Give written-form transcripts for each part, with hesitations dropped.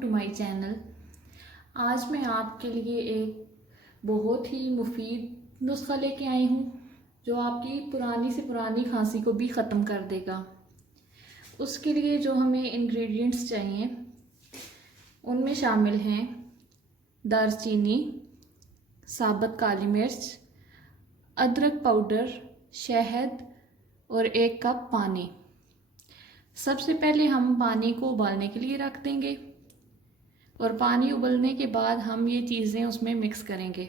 To my channel. आज मैं आपके लिए एक बहुत ही मुफीद नुस्खा लेके आई हूँ जो आपकी पुरानी से पुरानी खांसी को भी ख़त्म कर देगा। उसके लिए जो हमें इंग्रेडिएंट्स चाहिए उनमें शामिल हैं दालचीनी, साबुत काली मिर्च, अदरक पाउडर, शहद और 1 कप पानी। सबसे पहले हम पानी को उबालने के लिए रख देंगे और पानी उबलने के बाद हम ये चीज़ें उसमें मिक्स करेंगे।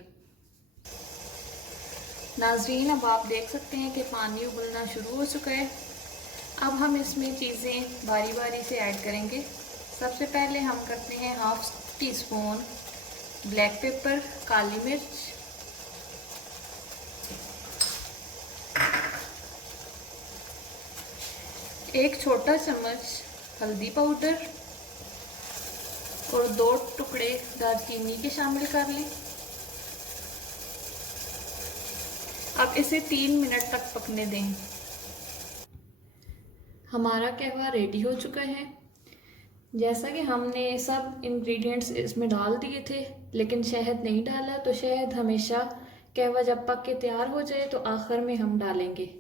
नाज़रीन, अब आप देख सकते हैं कि पानी उबलना शुरू हो चुका है। अब हम इसमें चीज़ें बारी बारी से ऐड करेंगे। सबसे पहले हम करते हैं 1/2 टीस्पून ब्लैक पेपर, काली मिर्च, एक छोटा चम्मच हल्दी पाउडर और 2 टुकड़े दालचीनी के शामिल कर लें। अब इसे 3 मिनट तक पकने दें। हमारा कहवा रेडी हो चुका है। जैसा कि हमने सब इंग्रेडिएंट्स इसमें डाल दिए थे लेकिन शहद नहीं डाला, तो शहद हमेशा कहवा जब पक के तैयार हो जाए तो आखिर में हम डालेंगे।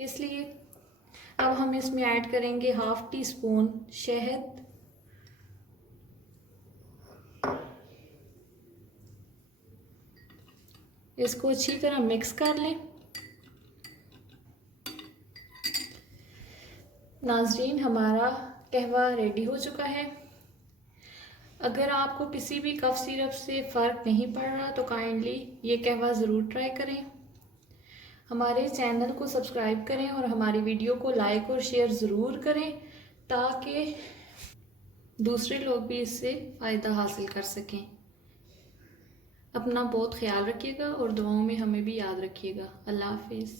इसलिए अब हम इसमें ऐड करेंगे 1/2 टीस्पून शहद, इसको अच्छी तरह मिक्स कर लें। नाज़रीन, हमारा कहवा रेडी हो चुका है। अगर आपको किसी भी कफ सिरप से फ़र्क नहीं पड़ रहा तो काइंडली ये कहवा ज़रूर ट्राई करें। हमारे चैनल को सब्सक्राइब करें और हमारी वीडियो को लाइक और शेयर ज़रूर करें ताकि दूसरे लोग भी इससे फ़ायदा हासिल कर सकें। अपना बहुत ख्याल रखिएगा और दुआओं में हमें भी याद रखिएगा। अल्लाह हाफिज़।